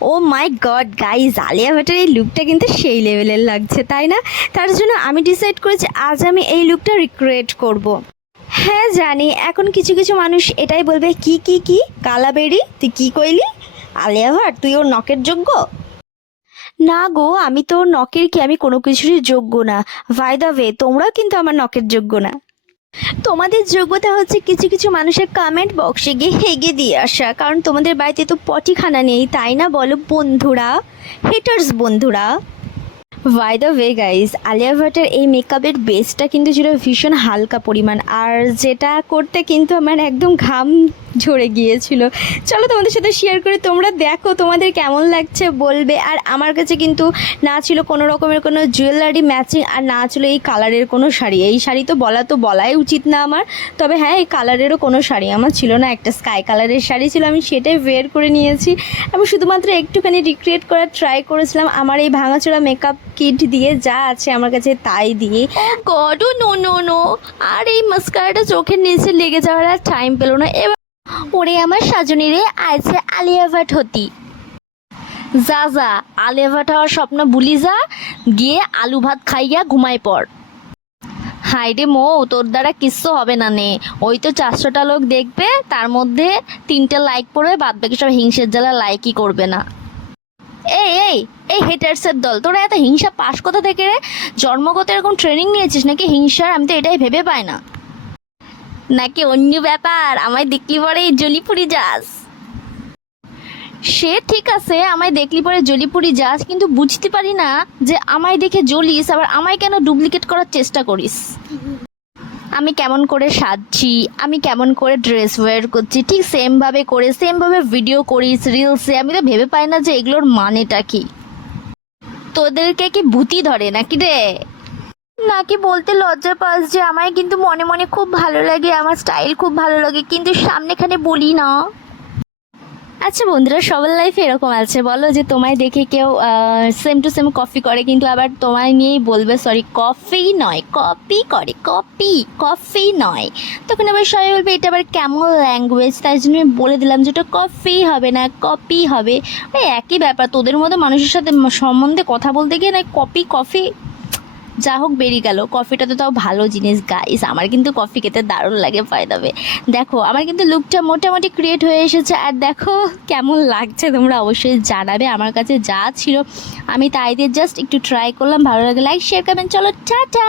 O my god guys Alia ভাটের এই লুকটা কিন্তু সেই লেভেলের লাগছে, তাই না? তার জন্য আমি ডিসাইড করেছি আজ আমি এই লুকটা রিক্রিয়েট করব। হ্যাঁ জানি, এখন কিছু কিছু মানুষ এটাই বলবে, কি কি কি? কালাবেরি? তুই কি কইলি? আলিয়া ভাট, তুই ওর নকের যোগ্য? না গো, আমি তো নকের কি, আমি কোনো কিছুরই যোগ্য না। ভাই দ্য ওয়ে তোমরাও কিন্তু আমার নকের যোগ্য না। তোমাদের যোগ্যতা হচ্ছে কিছু কিছু মানুষের কমেন্ট বক্সে গিয়ে হেগে দিয়ে আসা। কারণ তোমাদের বাড়িতে তো পটিখানা নেই, তাই না বলো বন্ধুরা? হেটার্স বন্ধুরা। By the way guys Alia ভাটের এই মেকআপের বেসটা কিন্তু ছিল ভীষণ হালকা পরিমাণ। আর যেটা করতে কিন্তু আমার একদম ঘাম ঝরে গিয়েছিল। চলো তোমাদের সাথে শেয়ার করে, তোমরা দেখো তোমাদের কেমন লাগছে বলবে। আর আমার কাছে কিন্তু না ছিল কোনো রকমের কোনো জুয়েলারি ম্যাচিং আর না ছিল এই কালারের কোনো শাড়ি। এই শাড়ি তো বলা তো বলাই উচিত না আমার। তবে হ্যাঁ এই কালারেরও কোনো শাড়ি আমার ছিল না। একটা স্কাই কালারের শাড়ি ছিল, আমি সেটাই ওয়ের করে নিয়েছি। আমি শুধুমাত্র একটুখানি রিক্রিয়েট করার ট্রাই করেছিলাম। আমার এই ভাঙাচোরা মেকআপ কিট দিয়ে যা আছে আমার কাছে তাই দিয়ে। গড নো নো নো আর এই মাস্কারাটা চোখের নিচে লেগে যাওয়ার আর টাইম পেল না। এবার ওরে আমার সাজনী রে, আইছে আলিয়া ভাট হতি। যা যা, আলিয়া ভাট হওয়ার স্বপ্ন ভুলি যা, গিয়ে আলু ভাত খাইয়া ঘুমাই পড়। হাই রে মো, তোর দ্বারা কিচ্ছু হবে না নে। ওই তো চারশোটা লোক দেখবে, তার মধ্যে তিনটে লাইক পড়বে, বাদ বাকি সব হিংসের জ্বালা লাইকই করবে না। এই এই এই হেটার্সের দল, তোরা এত হিংসা পাস কোথা থেকে রে? জন্মগত এরকম ট্রেনিং নিয়েছিস নাকি? হিংসার, আমি তো এটাই ভেবে পাই না। নাকি অন্য ব্যাপার? আমায় দেখলি পরে জলিপুরি যাস। সে ঠিক আছে, আমায় দেখলি পরে জলিপুরি যাস, কিন্তু বুঝতে পারি না যে আমায় দেখে জ্বলিস, আবার আমায় কেন ডুপ্লিকেট করার চেষ্টা করিস? আমি কেমন করে সাজছি, আমি কেমন করে ড্রেস ওয়্যার করছি, ঠিক সেমভাবে করে, সেমভাবে ভিডিও করিস, রিলসে, আমি তো ভেবে পাই না যে এগুলোর মানেটা কি। তোদেরকে কি ভূতি ধরে নাকি রে? নাকি বলতে লজ্জা পাস যে আমায় কিন্তু মনে মনে খুব ভালো লাগে, আমার স্টাইল খুব ভালো লাগে, কিন্তু সামনেখানে বলি না। আচ্ছা বন্ধুরা, সবার লাইফে এরকম আছে। বলো যে তোমায় দেখে কেউ সেম টু সেম কফি করে, কিন্তু আবার তোমায় নিয়েই বলবে সরি কফি নয় কপি করে কপি কফি নয়। তখন আবার সবাই বলবে, এটা আবার কেমন ল্যাঙ্গুয়েজ তাই জন্য আমি বলে দিলাম যে ওটা কফি হবে না কপি হবে। একই ব্যাপার, তোদের মতো মানুষের সাথে সম্বন্ধে কথা বলতে গিয়ে না কপি কফি যা হোক বেরিয়ে গেল। কফিটা তো তাও ভালো জিনিস গাইস আমার কিন্তু কফি খেতে দারুণ লাগে পায়দাবে দেখো, আমার কিন্তু লুকটা মোটামুটি ক্রিয়েট হয়ে এসেছে। আর দেখো, কেমন লাগছে তোমরা অবশ্যই জানাবে। আমার কাছে যা ছিল, আমি তাই দিয়ে জাস্ট একটু ট্রাই করলাম। ভালো লাগে লাইক শেয়ার করবেন চলো, টাটা!